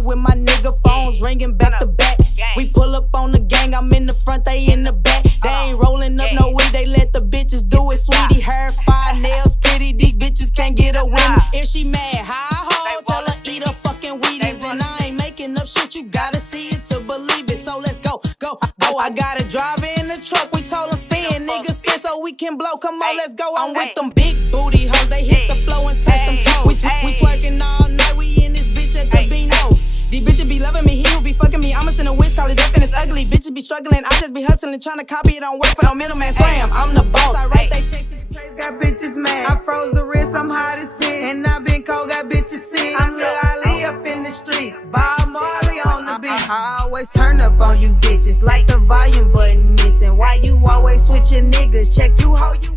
line with my nigga phones ringing back to back. We pull up on the gang, I'm in the front, they in the back. They ain't rolling up no weed, they let the bitches do it, sweetie. Hair fine, nails pretty, these bitches can't get a win. If she mad, high ho, tell her eat her fucking Wheaties. And I ain't making up shit, you gotta see it to believe it. So let's go, go, go. I got a driver in the truck, we told him spin, niggas spin so we can blow. Come on, let's go. I'm with them big booty hoes, they hit the flow and touch them toes. We twerking all night, we in this bitch at the Beano. These bitches be loving me, he who be fucking me. I'ma send a wish, call it death and it's ugly. Bitches be struggling, I just be hustling, trying to copy it. Don't work for no middleman. Scram, I'm the boss. I write they checks, this place got bitches mad. I froze the wrist, I'm hot as piss. And I been cold, got bitches sick. I'm Lil Ali up in the street, Bob Marley on the beat. I always turn up on you bitches, like the volume button missing. Why you always switching niggas? Check you how you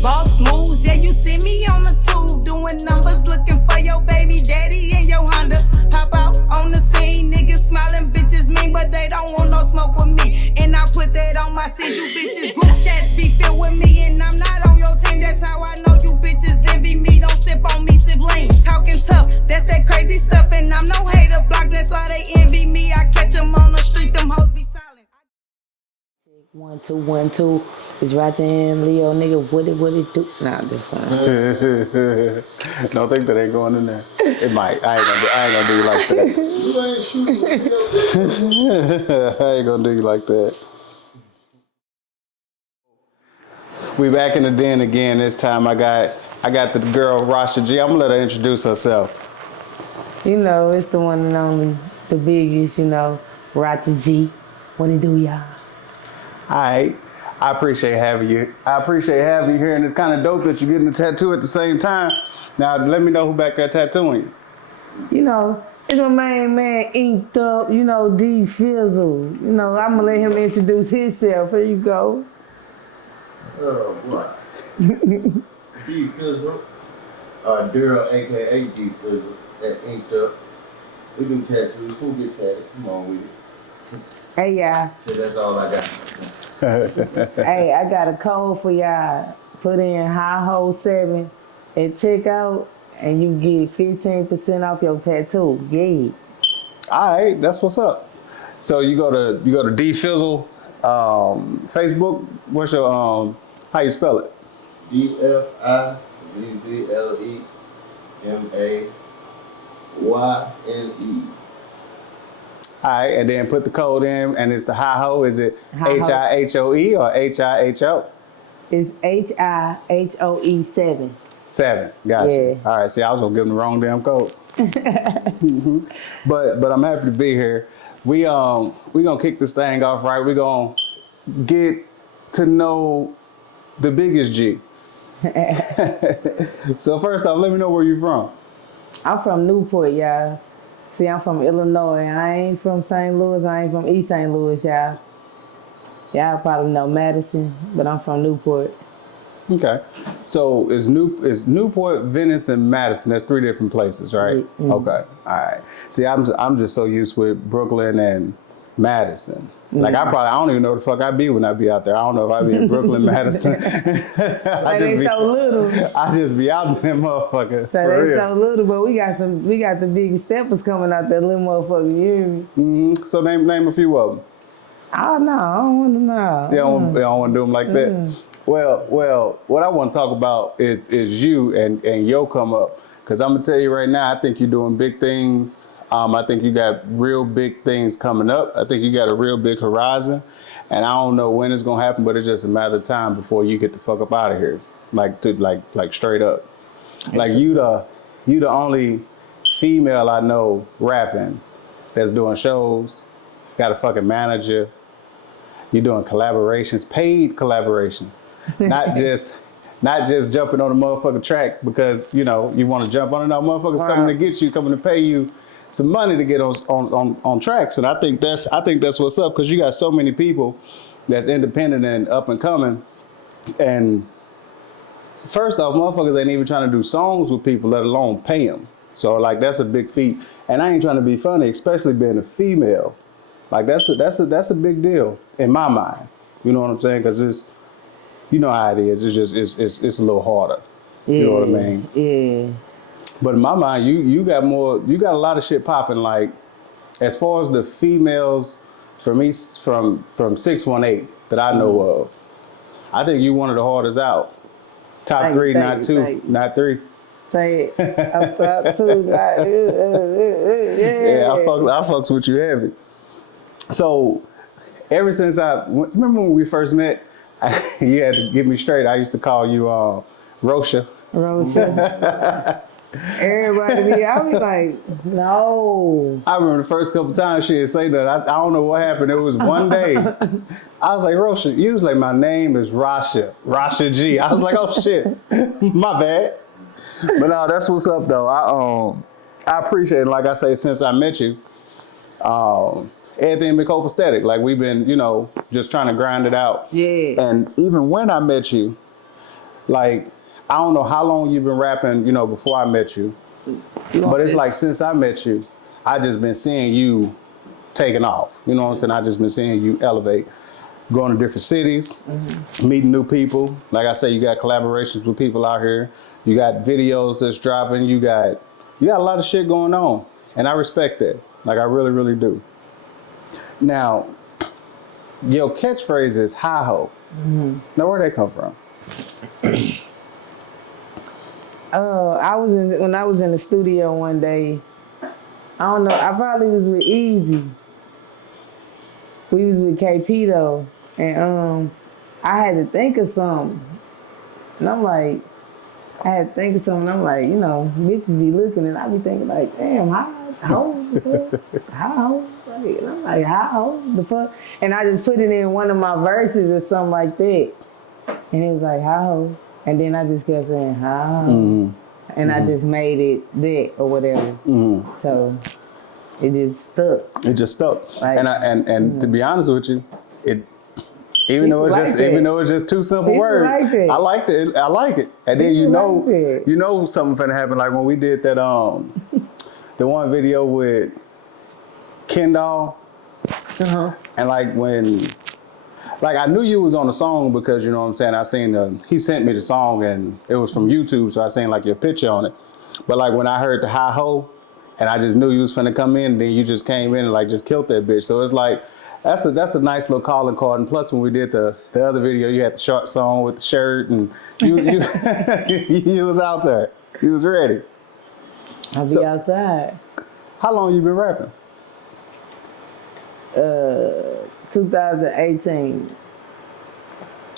boss moves. Yeah, you see me on the tube doing numbers, looking for your baby daddy in your Honda. Pop out on the scene, niggas smiling, bitches mean, but they don't want no smoke with me. And I put that on my seat. You bitches group chats be filled with me, and I'm not on your team. That's how I know you bitches envy me. Don't sip on me, sibling. Talking tough, that's that crazy stuff, and I'm no hater block. That's why they envy me. I catch them on the street, them hoes be silent. 1 2 1 2. It's Rocha and Leo, nigga. What it do? Nah, just fine. Don't think that ain't going in there. It might. I ain't gonna do you like that. I ain't gonna do you like that. We back in the den again. This time I got the girl Rocha G. I'm gonna let her introduce herself. You know, it's the one and only, the biggest. You know, Rocha G. What it do, y'all? All right. I appreciate having you. I appreciate having you here, and it's kind of dope that you're getting a tattoo at the same time. Now, let me know who back there tattooing you. You know, it's my main man, Inked Up, you know, D Fizzle. You know, I'm going to let him introduce himself. Here you go. Oh, what? D Fizzle, Daryl, a.k.a. D Fizzle, that Inked Up. We do tattoos. Who gets tatted? Come on with it. Hey, y'all. So that's all I got. Hey, I got a code for y'all. Put in HighHo7 at checkout, and you get 15% off your tattoo. Yeah. All right, that's what's up. So you go to D Fizzle, Facebook. What's your how you spell it? DFIZZLEMAYNE. All right, and then put the code in, and it's the HiHo. Is it HIHOE or HIHO? It's HIHOE 7. 7, gotcha. Yeah. All right, see, I was gonna give them the wrong damn code. But I'm happy to be here. We gonna kick this thing off right. We gonna get to know the biggest G. So first off, let me know where you're from. I'm from Newport, y'all. See, I'm from Illinois. I ain't from St. Louis. I ain't from East St. Louis, y'all. Y'all probably know Madison, but I'm from Newport. Okay. So it's Newport, Venice, and Madison. That's 3 different places, right? Mm-hmm. Okay. All right. See, I'm just so used with Brooklyn and Madison. Like I don't even know the fuck I be when I be out there. I don't know if I be in Brooklyn, Madison. They so little. I just be out in them motherfuckers. So they so little, but we got the biggest steppers coming out there, little motherfucker. You hear me? Mm-hmm. So name a few of them. Oh no, I don't want to know. They don't want to do them like that. Well, what I want to talk about is you and your come up. Because I'm gonna tell you right now, I think you're doing big things. I think you got real big things coming up. I think you got a real big horizon, and I don't know when it's gonna happen, but it's just a matter of time before you get the fuck up out of here, like straight up. Like you the only female I know rapping that's doing shows, got a fucking manager. You're doing collaborations, paid collaborations, not just jumping on the motherfucking track because you know you want to jump on it. No, motherfuckers coming to get you, coming to pay you some money to get on tracks, and I think that's what's up because you got so many people that's independent and up and coming. And first off, motherfuckers ain't even trying to do songs with people, let alone pay them. So like that's a big feat. And I ain't trying to be funny, especially being a female. Like that's a big deal in my mind. You know what I'm saying? Because it's, you know how it is. It's just it's a little harder. Yeah, you know what I mean? Yeah. But in my mind, you got more. You got a lot of shit popping. Like as far as the females, for me from 618 that I know of, I think you one of the hardest out. Top Thank three, you, not thank two, you, thank you. not three. Say it. I'm top two. Like, Yeah, I fucks with you heavy. So ever since remember when we first met, you had to get me straight. I used to call you Rocha. Rocha. Everybody be, I be like, no. I remember the first couple times she didn't say that. I don't know what happened. It was one day. I was like, Rocha, usually my name is Rocha G. I was like, oh shit, my bad. But no, that's what's up though. I appreciate it. Like I say, since I met you, everything been copacetic. Like we've been, just trying to grind it out. Yeah. And even when I met you, like, I don't know how long you've been rapping, before I met you. But it's like since I met you, I just been seeing you taking off. You know what I'm saying? I just been seeing you elevate, going to different cities, meeting new people. Like I say, you got collaborations with people out here. You got videos that's dropping. You got a lot of shit going on. And I respect that. Like I really, really do. Now, your catchphrase is hi-ho. Now where'd that come from? When I was in the studio one day, I don't know, I probably was with Easy. We was with KP though, and I had to think of something. And I'm like, bitches be looking and I be thinking like, damn, how the fuck? And I'm like, how the fuck? And I just put it in one of my verses or something like that. And it was like, how? And then I just kept saying, how? And I just made it that or whatever. So it just stuck. It just stuck. Like, and to be honest with you, even though it's just two simple People words, like that. I liked it. I like it. And then People like something finna happen. Like when we did that the one video with Kendall, and like I knew you was on the song because you know what I'm saying. I seen he sent me the song and it was from YouTube, so I seen like your picture on it. But like when I heard the hi ho, and I just knew you was finna come in, and then you just came in and like just killed that bitch. So it's like that's a nice little calling card. And plus when we did the other video, you had the short song with the shirt, and you you was out there. You was ready. I'll be outside. How long you been rapping? 2018.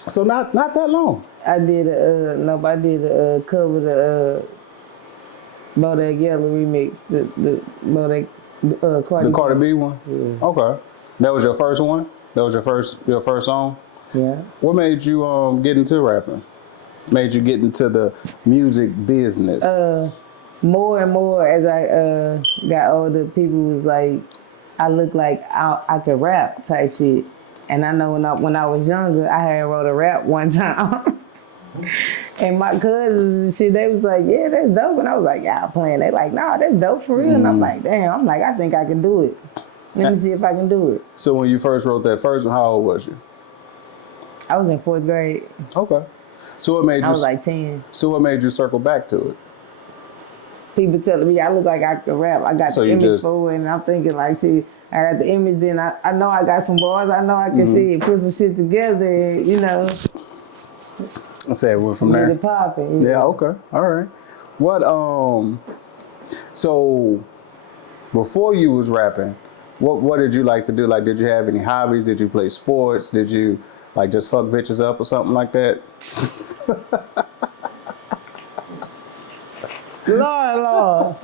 So not that long. I did a cover the Bodak Yellow remix, the Bodak Cardi. The Cardi B one? Yeah. Okay. That was your first one? That was your first song? Yeah. What made you get into rapping? Made you get into the music business? More and more as I got older, people was like, I look like I could rap type shit. And I know when I was younger, I had wrote a rap one time. And my cousins and shit, they was like, yeah, that's dope. And I was like, y'all playing. They like, nah, that's dope for real. And I'm like, damn, I think I can do it. Let me see if I can do it. So when you first wrote that first one, how old was you? I was in 4th grade. Okay. So what made you? I was like 10. So what made you circle back to it? People telling me I look like I can rap. I got the image for it, and I'm thinking like, shit, I got the image, then I know I got some bars. I know I can shit, put some shit together, and, you know. I said, well, from there. Get it popping. Yeah, okay. All right. What, so before you was rapping, what did you like to do? Like, did you have any hobbies? Did you play sports? Did you, like, just fuck bitches up or something like that? Lord.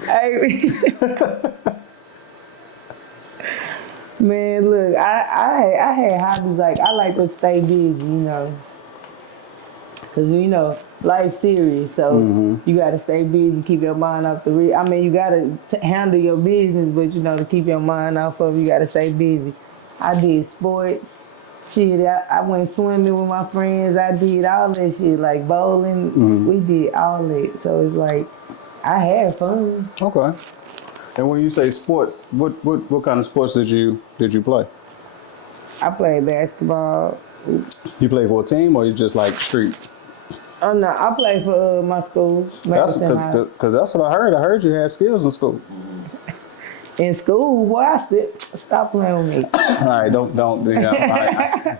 Hey, man, look, I had hobbies, like, I like to stay busy, you know. Because, you know, life's serious, so you got to stay busy, keep your mind off the I mean, you got to handle your business, but, you know, to keep your mind off of it, you got to stay busy. I did sports. Shit, I went swimming with my friends. I did all that shit, like bowling. We did all that. So it's like, I had fun. Okay. And when you say sports, what kind of sports did you play? I played basketball. You played for a team or you just like street? Oh no, I play for my school. That's Madison High. because that's what I heard. I heard you had skills in school. In school, boy, I still stop playing with me. All right, don't. You know,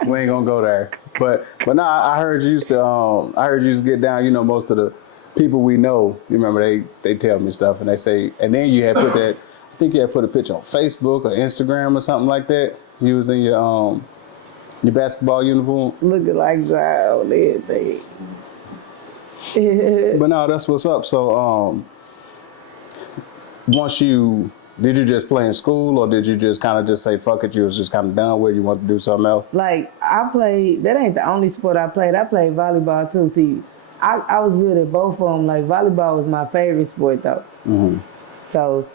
we ain't gonna go there. But nah, I heard you used to. I heard you used to get down. You know, most of the people we know. You remember they tell me stuff and they say, and then you had put that. I think you had put a picture on Facebook or Instagram or something like that. You was in your basketball uniform. Looking like child and everything. But no, that's what's up. So did you just play in school or did you just kind of just say fuck it? You was just kind of done with it, you want to do something else? Like I played. That ain't the only sport I played. I played volleyball too. See, I was good at both of them. Like volleyball was my favorite sport though. Mm-hmm. So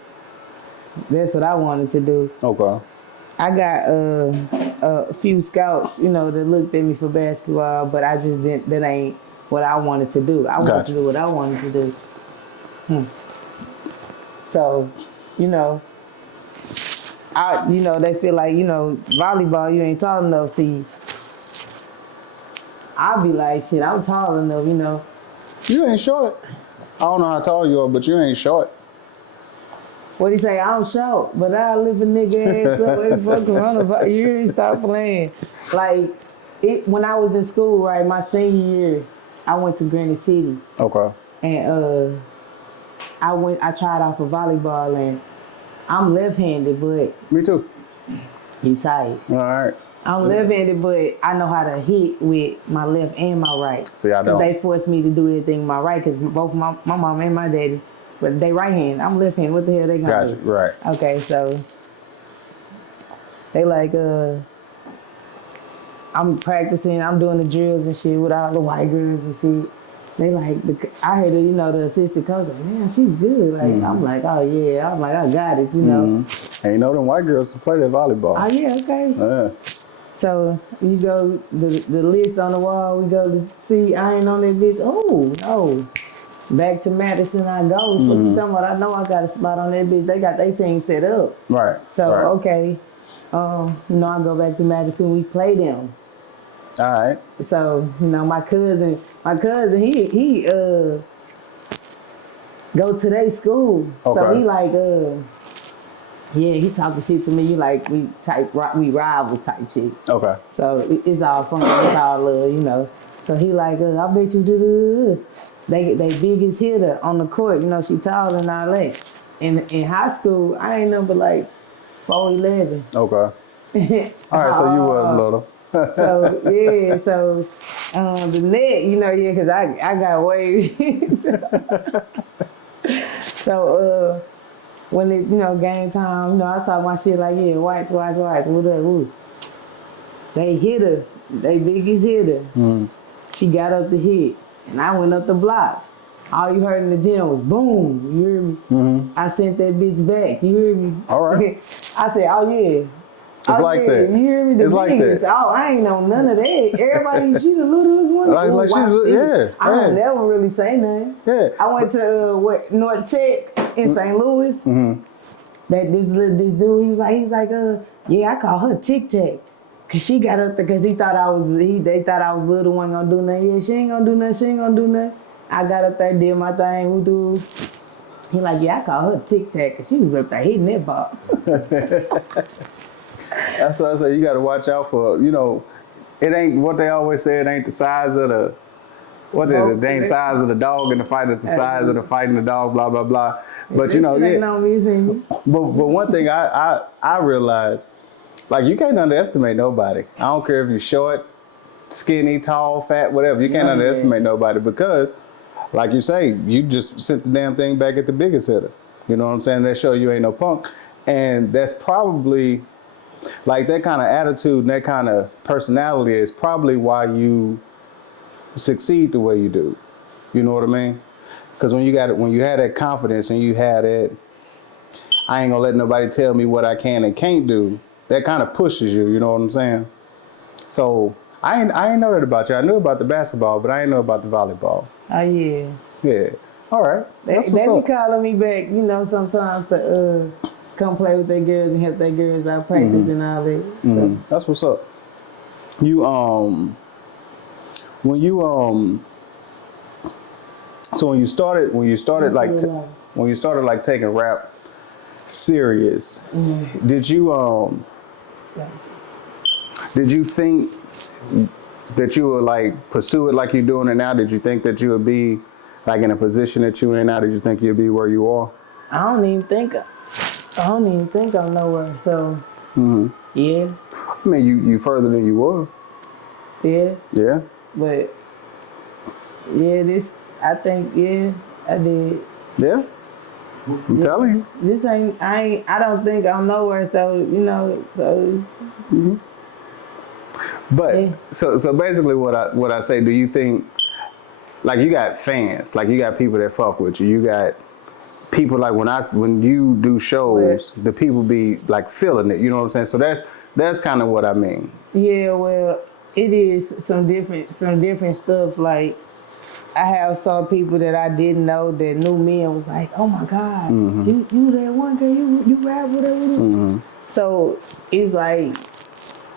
that's what I wanted to do. Okay. I got a few scouts, you know, that looked at me for basketball, but I just didn't. That ain't what I wanted to do. I wanted to do what I wanted to do. So, you know, they feel like, you know, volleyball, you ain't tall enough. See, I'll be like, shit, I'm tall enough, you know. You ain't short. I don't know how tall you are, but you ain't short. What he say? I'm short, but I live a nigga ass up and fuck coronavirus. You ain't stop playing. Like, when I was in school, right, my senior year, I went to Granite City. Okay. And I tried out for volleyball, and I'm left-handed, but Me too. you tight. All right. I'm left-handed, but I know how to hit with my left and my right. See, I don't. Because they forced me to do everything with my right, because both my mom and my daddy, but they right-handed. I'm left-handed. What the hell they gonna do? Gotcha. Right. Okay, so they like, I'm practicing, I'm doing the drills and shit with all the white girls and shit. They like, I heard the assistant coach, like, man, she's good. Like, I'm like, oh yeah, I'm like, I got it, you know. And you know them white girls can play that volleyball. Oh yeah, okay. Yeah. So you go, the list on the wall, we go to see, I ain't on that bitch. Oh, no. Back to Madison I go. What you talking about? I know I got a spot on that bitch. They got their team set up. Right. So, right. okay. I go back to Madison, we play them. All right. So, my cousin, he go to their school. Okay. So he like, he talking shit to me. You like, we rivals type shit. Okay. So it's all fun, it's all love, you know. So he like, I bet you do. They biggest hitter on the court, she tall and all that. In high school, I ain't number like 4'11". Okay. All right, so you was little. So yeah, so the net, because I got way. So when it game time, I talk my shit like, yeah, watch, what up, woo. They hit her, they biggest hitter. She got up the hit, and I went up the block. All you heard in the gym was boom. You hear me? I sent that bitch back. You hear me? All right. I said, oh yeah. It's like that. You hear me? It's like that. Oh, I ain't know none of that. Everybody, she the littlest one. Like she was, yeah. I don't never really say nothing. Yeah. I went to North Tech in St. Louis. That this dude, he was like, yeah, I call her Tic Tac. Cause she got up there, cause they thought I was little, wasn't gonna do nothing. Yeah, she ain't gonna do nothing. I got up there, did my thing, who do? He like, yeah, I call her Tic Tac, cause she was up there hitting that ball. That's what I say. You got to watch out for. It ain't what they always say. It ain't the size of the. What is it? It ain't the size of the dog in the fight. It's the size of the fight in the dog. Blah blah blah. But yeah. But one thing I realized, like you can't underestimate nobody. I don't care if you're short, skinny, tall, fat, whatever. You can't underestimate nobody because, like you say, you just sent the damn thing back at the biggest hitter. You know what I'm saying? That show you ain't no punk, and that's probably. Like that kind of attitude and that kind of personality is probably why you succeed the way you do. You know what I mean? Because when you had that confidence and you had that, I ain't gonna let nobody tell me what I can and can't do. That kind of pushes you. You know what I'm saying? So I ain't know that about you. I knew about the basketball, but I ain't know about the volleyball. Oh yeah. Yeah. All right. They be calling me back, sometimes to come play with their girls and help their girls out practice and all that. So. That's what's up. You when you So when you started like taking rap serious, did you think that you would like pursue it like you're doing it now? Did you think that you would be like in a position that you're in now? Did you think you'd be where you are? I don't even think I'm nowhere. So yeah, I mean, you further than you were. yeah. Yeah. But yeah, I think I did. Yeah. I'm telling you. This I don't think I'm nowhere. So so. But Yeah. so basically, what I say, do you think like you got fans, like you got people that fuck with you, you got people like when you do shows, the people be like feeling it. You know what I'm saying? So that's kind of what I mean. Yeah, well, it is some different stuff. Like I have saw people that I didn't know that knew me and was like, "Oh my God, you that one girl, you rap whatever." So it's like,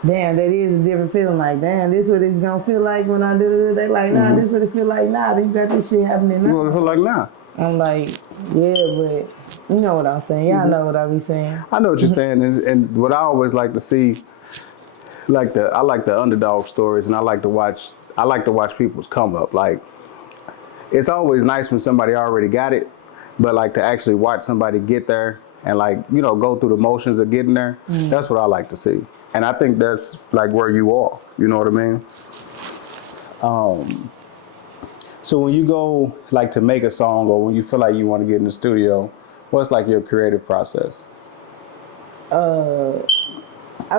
damn, that is a different feeling. Like, damn, this what it's gonna feel like when I do it. They like, nah, this what it feel like now. You got this shit happening You know what now. I feel like now? I'm like, yeah, but you know what I'm saying. Y'all know what I be saying. I know what you're saying, and what I always like to see, I like the underdog stories, and I like to watch people's come up. Like, it's always nice when somebody already got it, but like to actually watch somebody get there and like, go through the motions of getting there. That's what I like to see. And I think that's like where you are. You know what I mean? So when you go like to make a song or when you feel like you want to get in the studio, what's like your creative process? I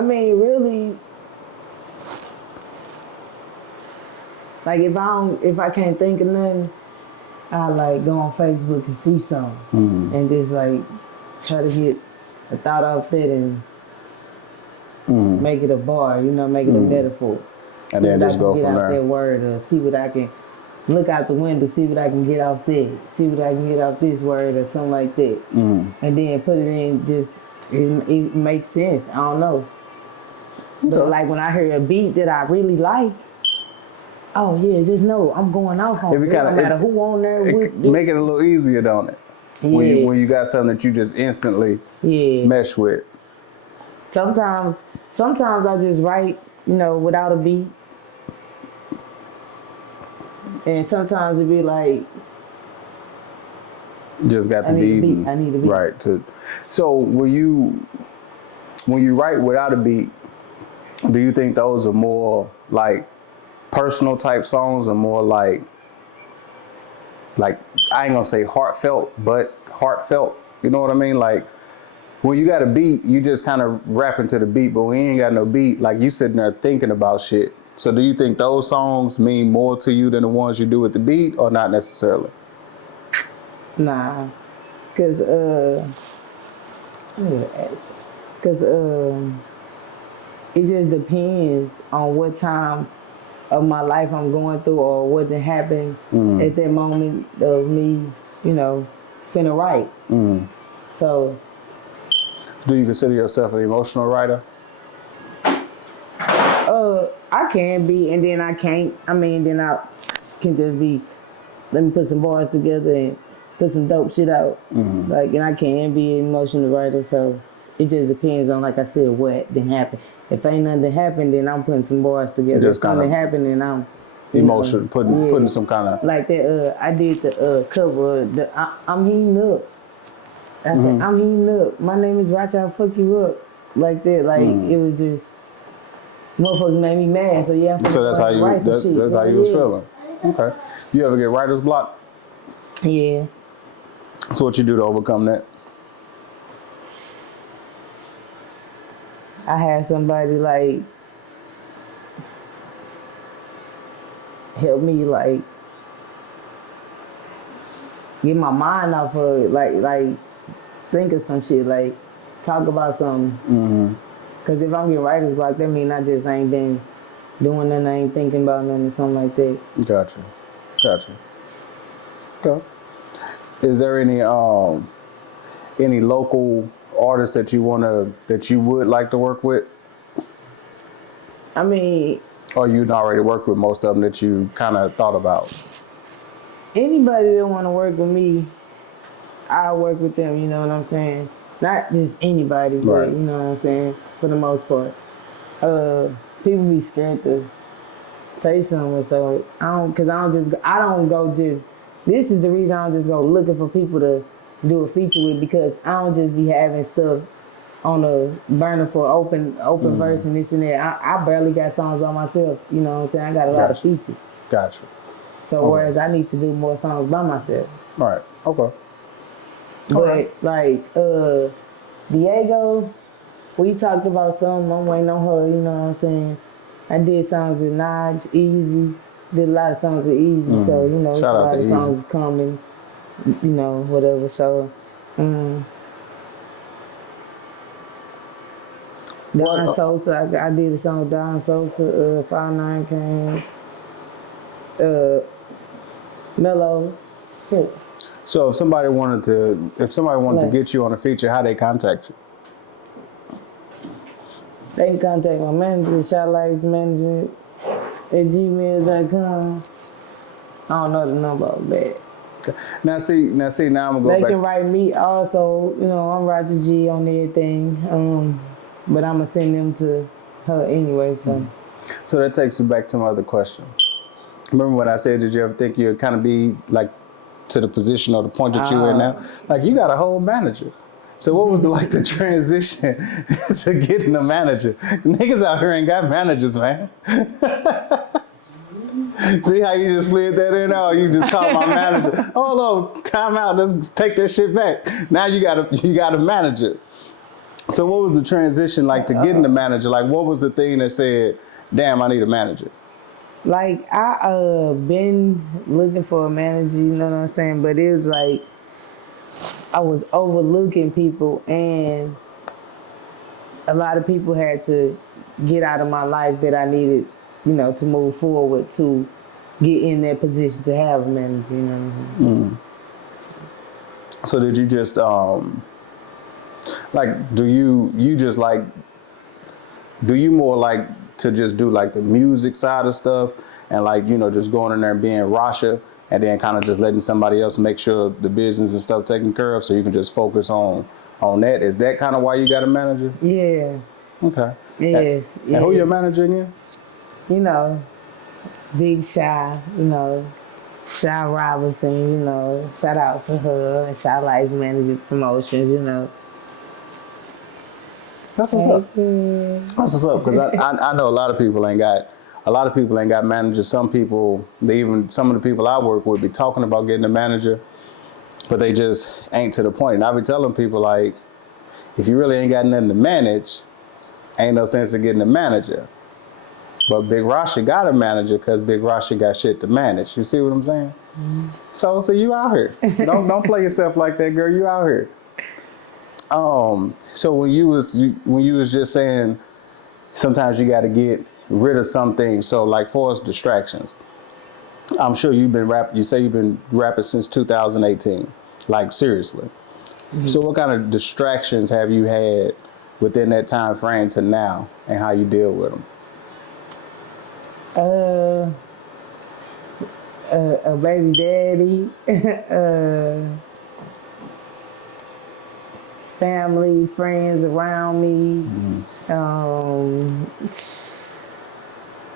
mean, really, like if I can't think of nothing, I like go on Facebook and see something and just like try to get a thought off that and make it a bar, make it a metaphor. And then just go get from out there. that word or see what I can look out the window, see what I can get off that, see what I can get off this word or something like that, and then put it in. Just it makes sense. I don't know, but like when I hear a beat that I really like. Oh yeah, just know I'm going off on it. No matter who on there. Make it a little easier, don't it? Yeah. When you got something that you just instantly mesh with. Sometimes I just write, without a beat, and sometimes it be like just got the beat. I need a beat. Right. So when you write without a beat, do you think those are more like personal type songs or more like I ain't gonna say heartfelt, but heartfelt? You know what I mean? Like when you got a beat, you just kind of rapping to the beat, but when you ain't got no beat, like you sitting there thinking about shit. So do you think those songs mean more to you than the ones you do with the beat, or not necessarily? Nah, cause it just depends on what time of my life I'm going through or what happened at that moment of me, finna write. So. Do you consider yourself an emotional writer? I can be, and then I can't. I mean, then I can just be. Let me put some bars together and put some dope shit out. Like, and I can be an emotional writer. So it just depends on, like I said, what then happened. If ain't nothing that happened, then I'm putting some bars together. Just if something happened, then I'm emotion, putting some kind of like that. I did the cover. I'm heating up. I said, I'm heating up. My name is Rocha. I'll fuck you up. Like that. Like it was just. Motherfuckers made me mad, so yeah. So that's how you was feeling. Okay. You ever get writer's block? Yeah. So what you do to overcome that? I had somebody like help me like get my mind off of it, like think of some shit, like talk about something. Cause if I'm getting writer's block, that mean I just ain't been doing nothing, I ain't thinking about nothing, something like that. Gotcha. Okay. Is there any local artists that you would like to work with? I mean, or you'd already worked with most of them that you kind of thought about? anybody that want to work with me, I'll work with them. You know what I'm saying? Not just anybody, but Right. you know what I'm saying. For the most part, people be scared to say something, so I don't go just. This is the reason I don't just go looking for people to do a feature with, because I don't just be having stuff on a burner for open verse and this and that. I barely got songs on myself. You know what I'm saying? I got a lot of Gotcha. features. Gotcha. So Okay. whereas I need to do more songs by myself. All right. Okay. But like Diego, we talked about something. I'm waiting on her. You know what I'm saying? I did songs with Naj, Easy. Did a lot of songs with Easy. So you know, Shout a out lot to of Easy. songs coming. You know, whatever. So. Don Sosa, I did a song with Don Sosa, 5'9" came, Mellow. Shit. So if somebody wanted to Like- get you on a feature, how they contact you? They can contact my manager, shotlightsmanager at gmail.com. I don't know the number of that. Now I'm gonna go They back. can write me also, you know, I'm Rocha G on everything. But I'm gonna send them to her anyway, so. So that takes me back to my other question. Remember when I said, did you ever think you'd kind of be like to the position or the point that you're in now? Like you got a whole manager. So what was the transition to getting a manager? Niggas out here ain't got managers, man. See how you just slid that in? Oh, you just called my manager. Hold on, time out. Let's take that shit back. Now you got a manager. So what was the transition like to getting the manager? Like what was the thing that said, damn, I need a manager? Like I been looking for a manager, you know what I'm saying? But it was like I was overlooking people, and a lot of people had to get out of my life that I needed, you know, to move forward to get in that position to have a manager, you know what I'm saying? So did you just do you more like to just do like the music side of stuff and just going in there and being Rocha and then kind of just letting somebody else make sure the business and stuff taken care of so you can just focus on that? Is that kind of why you got a manager? Yeah. Okay. Yes. And who your manager again? You know, Big Shy, you know, Shy Robinson, you know, shout out to her and Shy Life Manager Promotions, you know. That's what's up. That's what's up, because I know a lot of people ain't got managers. Some of the people I work with be talking about getting a manager, but they just ain't to the point. And I be telling people, like, if you really ain't got nothing to manage, ain't no sense in getting a manager. But Big Rocha got a manager because Big Rocha got shit to manage. You see what I'm saying? Mm-hmm. So you out here. Don't play yourself like that, girl. You out here. So when you was just saying sometimes you got to get rid of some things. So like for us distractions, I'm sure you've been rapping. You say you've been rapping since 2018. Like seriously. Mm-hmm. So what kind of distractions have you had within that time frame to now, and how you deal with them? A baby daddy, family, friends around me,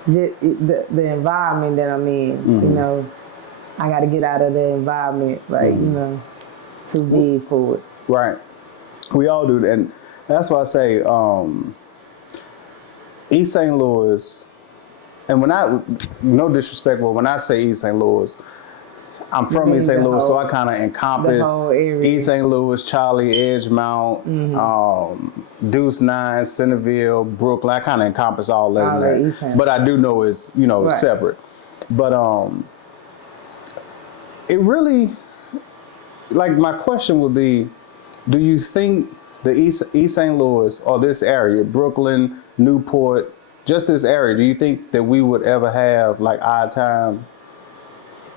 just the environment that I'm in. You know, I got to get out of the environment, like you know, too big for it. Right. We all do that, and that's why I say East St. Louis. And no disrespect, but when I say East St. Louis, I'm from East St. Louis, so I kind of encompass East St. Louis, Charlie, Edgemount, Deuce 9, Centerville, Brooklyn. I kind of encompass all that in there. But I do know it's, right. Separate. But it really, like my question would be, do you think the East St. Louis or this area, Brooklyn, Newport, just this area, do you think that we would ever have like our time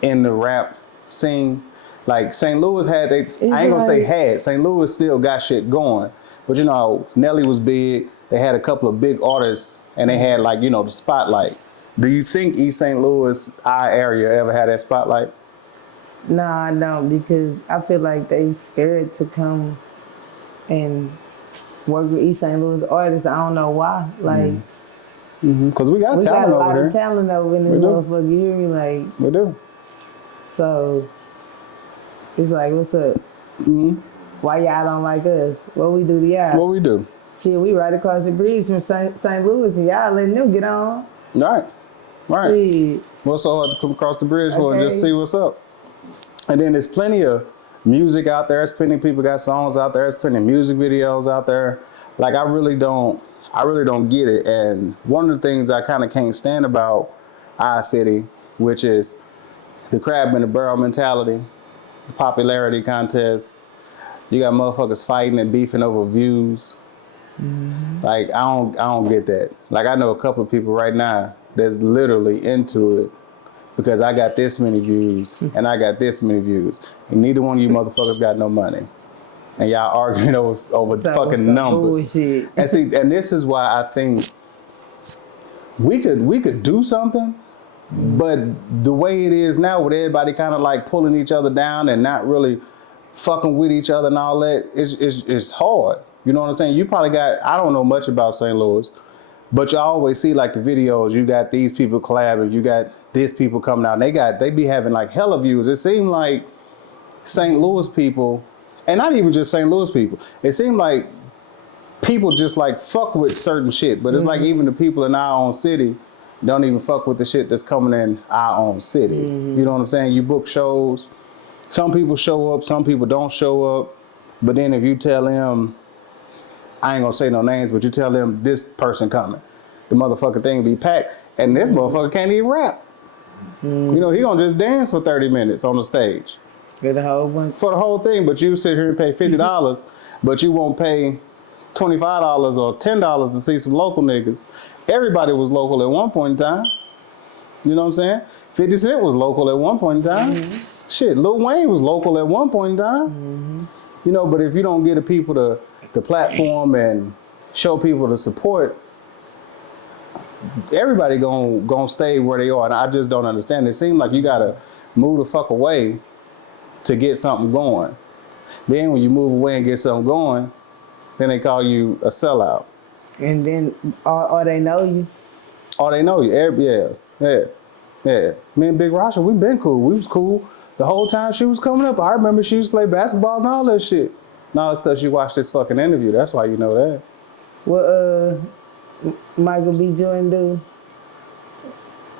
in the rap scene? Like St. Louis I ain't gonna say had, St. Louis still got shit going. But Nelly was big, they had a couple of big artists and they had the spotlight. Do you think East St. Louis, our area, ever had that spotlight? No, I don't, because I feel like they scared to come and work with East St. Louis artists. I don't know why. Like, Because we got we got talent a lot over of here. talent over in We this do. motherfucker. You hear me? Like, We do. so it's like, what's up? Why y'all don't like us? What we do to y'all? What we do? Shit, we right across the bridge from St. Louis, and y'all letting them get on. Right. Right. Shit. What's so hard to come across the bridge for and just Okay. see what's up? And then there's plenty of music out there. There's plenty of people got songs out there. There's plenty of music videos out there. Like I really don't get it. And one of the things I kind of can't stand about our city, which is the crab in the barrel mentality, the popularity contest. You got motherfuckers fighting and beefing over views. Like I don't get that. Like I know a couple of people right now that's literally into it because I got this many views and I got this many views, and neither one of you motherfuckers got no money, and y'all arguing over So- fucking some numbers. bullshit. And see, and this is why I think we could do something, but the way it is now, with everybody kind of like pulling each other down and not really fucking with each other and all that, it's hard. You know what I'm saying? You probably got, I don't know much about St. Louis, but you always see like the videos, you got these people collabing, you got this people coming out, and they be having like hella views. It seemed like St. Louis people, and not even just St. Louis people, it seemed like people just like fuck with certain shit, but it's like even the people in our own city don't even fuck with the shit that's coming in our own city. You know what I'm saying? You book shows, some people show up, some people don't show up, but then if you tell them, I ain't gonna say no names, but you tell them this person coming, the motherfucking thing be packed, and this motherfucker can't even rap. You know, he gonna just dance for 30 minutes on the stage Get a whole bunch. for the whole thing, but you sit here and pay $50, but you won't pay $25 or $10 to see some local niggas. Everybody was local at one point in time. You know what I'm saying? 50 Cent was local at one point in time. Shit, Lil Wayne was local at one point in time. You know, but if you don't give the people the platform and show people the support, everybody gonna stay where they are. And I just don't understand. It seems like you gotta move the fuck away to get something going. Then when you move away and get something going, then they call you a sellout. And then, or they know you. Or they know you. Yeah. Me and Big Rocha, we been cool. We was cool the whole time she was coming up. I remember she used to play basketball and all that shit. No, it's because you watched this fucking interview. That's why you know that. What Michael B. Jordan do?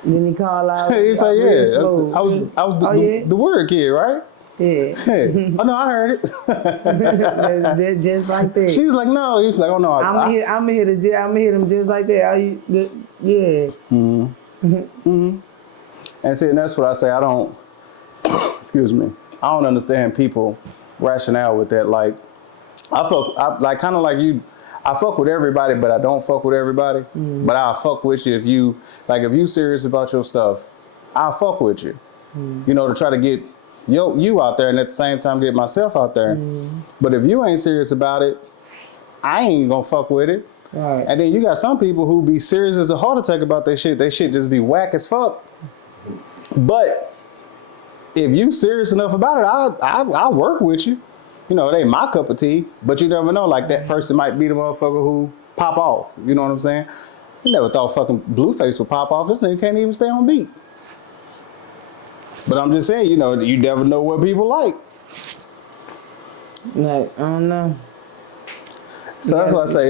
Didn't he call out? He said, Real yeah. Smooth? I was Oh, yeah? the word kid, right? Yeah. Yeah. Oh, no, I heard it. Just like that. She was like, no. He was like, oh, no. I'ma hit them just like that. Yeah. And see, and that's what I say. I don't, excuse me, I don't understand people rationale with that. Like, kind of like you, I fuck with everybody, but I don't fuck with everybody. But I'll fuck with you if you serious about your stuff, I'll fuck with you. You know, to try to get you out there and at the same time get myself out there. But if you ain't serious about it, I ain't gonna fuck with it. Right. And then you got some people who be serious as a heart attack about their shit. They shit just be whack as fuck. But if you serious enough about it, I'll work with you. You know, it ain't my cup of tea, but you never know. Like that person might be the motherfucker who pop off. You know what I'm saying? You never thought fucking Blueface would pop off. This nigga can't even stay on beat. But I'm just saying, you know, you never know what people like. Like, I don't know. So that's why I say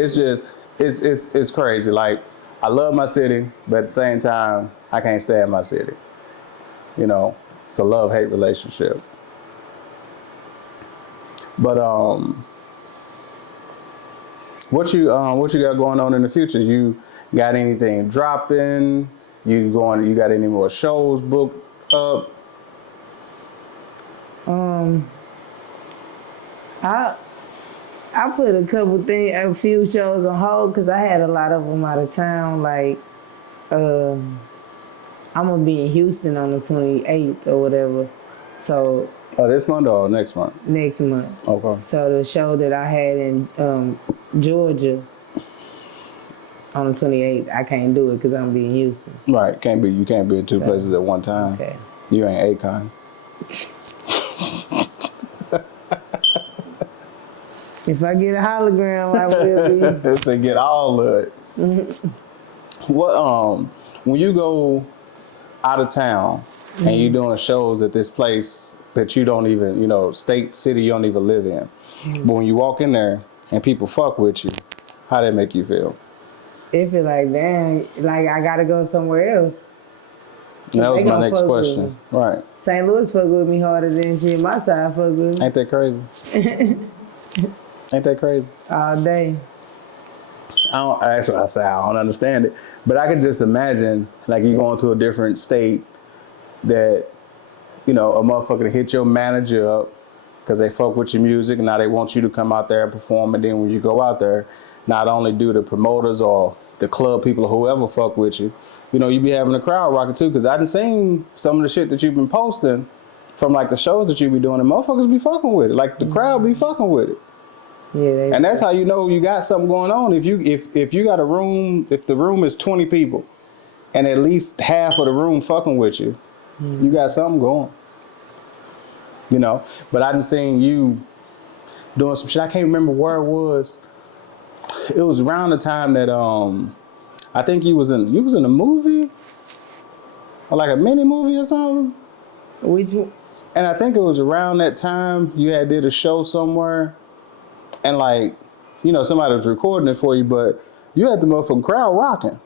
it's crazy. Like, I love my city, but at the same time, I can't stand my city. You know, it's a love-hate relationship. But what you got going on in the future? You got anything dropping? You got any more shows booked up? I put a few shows on hold because I had a lot of them out of town. Like, I'm gonna be in Houston on the 28th or whatever. So This month or next month? next month. Okay. So the show that I had in Georgia on the 28th, I can't do it because I'm being Houston. Right. You can't be in two places at one time. Okay. You ain't Akon. If I get a hologram, I will be. To get all of it. What when you go out of town and you're doing shows at this place that you don't even, state, city you don't even live in. But when you walk in there and people fuck with you, how that make you feel? It feel like, damn, like I gotta go somewhere else. That was They my gonna next fuck with question. me. Right. St. Louis fuck with me harder than shit. My side fuck with me Ain't that crazy? Ain't that crazy? all day. That's what I say. I don't understand it. But I can just imagine, like, you going to a different state that, a motherfucker hit your manager up because they fuck with your music and now they want you to come out there and perform. And then when you go out there, not only do the promoters or the club people or whoever fuck with you, you be having a crowd rocking too. Because I done seen some of the shit that you've been posting from, like, the shows that you be doing, and motherfuckers be fucking with it. Like, the crowd be fucking with it. Yeah, And that's how you know you got something going on. If you got a room, if the room is 20 people and at least half of the room fucking with you, you got something going. But I done seen you doing some shit. I can't remember where it was. It was around the time that I think you was in a movie or like a mini movie or something. Which one? And I think it was around that time you had did a show somewhere. And like, somebody was recording it for you, but you had the motherfucking crowd rocking.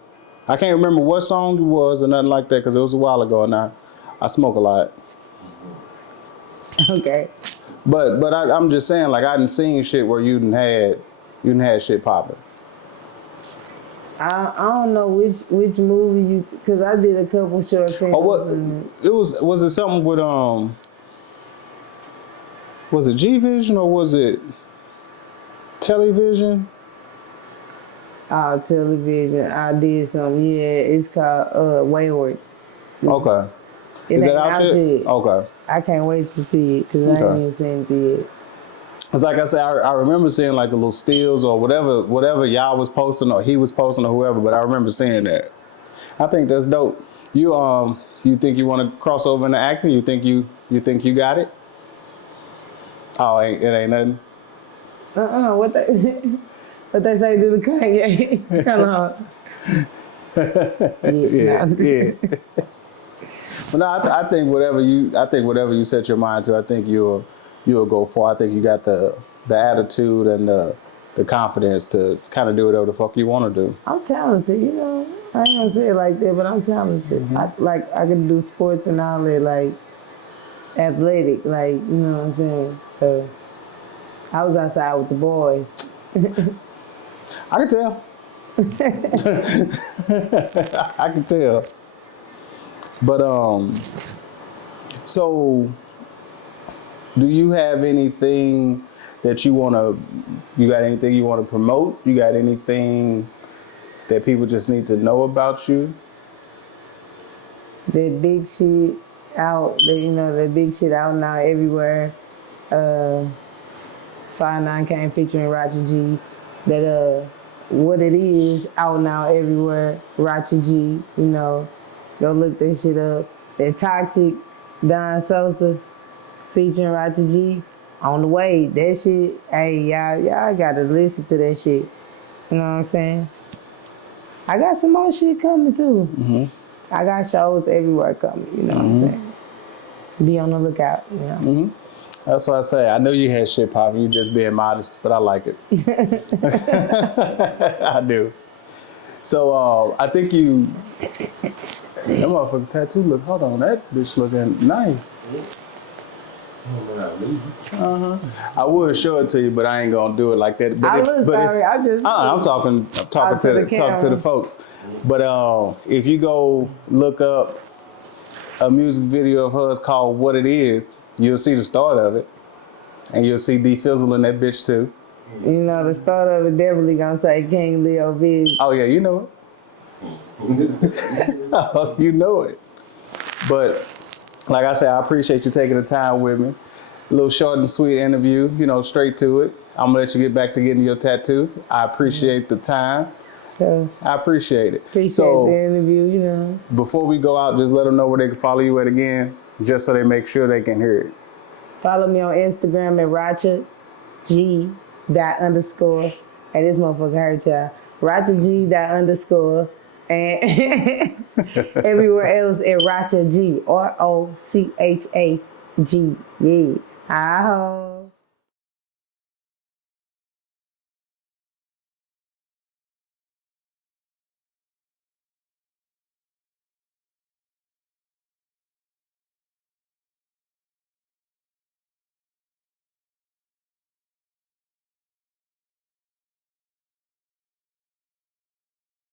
I can't remember what song it was or nothing like that because it was a while ago now. I smoke a lot. Okay. But I'm just saying, like, I done seen shit where you done had shit popping. I don't know which movie you, because I did a couple short films. Oh, what? Was it something with was it G-Vision or was it Television? Television. I did some. Yeah, it's called Wayward. Okay. It Is ain't that out yet? Okay. I can't wait to see it because I ain't even seen it yet. It's like I said, I remember seeing like the little stills or whatever y'all was posting or he was posting or whoever, but I remember seeing that. I think that's dope. You think you want to cross over into acting? You think you got it? Oh, it ain't nothing. What they say do the Kanye? Yeah. But no, I think whatever you set your mind to, I think you'll go far. I think you got the attitude and the confidence to kind of do whatever the fuck you want to do. I'm talented, I ain't gonna say it like that, but I'm talented. Mm-hmm. I can do sports and all that, like athletic, like you know what I'm saying. So I was outside with the boys. I can tell. I can tell. But so do you have anything that you got anything you want to promote? You got anything that people just need to know about you? That big shit out, that big shit out now everywhere. 5'9" came featuring Rocha G. That what it is out now everywhere. Rocha G, go look that shit up. That Toxic, Don Sosa, featuring Rocha G, on the way. That shit, hey, y'all gotta listen to that shit. You know what I'm saying? I got some more shit coming too. Mm-hmm. I got shows everywhere coming, you know what I'm saying? Be on the lookout, Mm-hmm. That's what I say. I know you had shit popping. You just being modest, but I like it. I do. So I think that motherfucking tattoo look. Hold on, that bitch looking nice. I would show it to you, but I ain't gonna do it like that. But I'm talking to the folks. But if you go look up a music video of hers called "What It Is," you'll see the start of it, and you'll see D Fizzle in that bitch too. The start of it definitely gonna say King Leo Big. Oh yeah, you know it. Oh, you know it. But like I said, I appreciate you taking the time with me. A little short and sweet interview, straight to it. I'm gonna let you get back to getting your tattoo. I appreciate the time. So I appreciate it. Appreciate the interview, Before we go out, just let them know where they can follow you at again, just so they make sure they can hear it. Follow me on Instagram at Rocha G dot underscore. And this motherfucker hurt y'all. Rocha G dot underscore. And everywhere else at Rocha G. ROCHAG. Yeah. I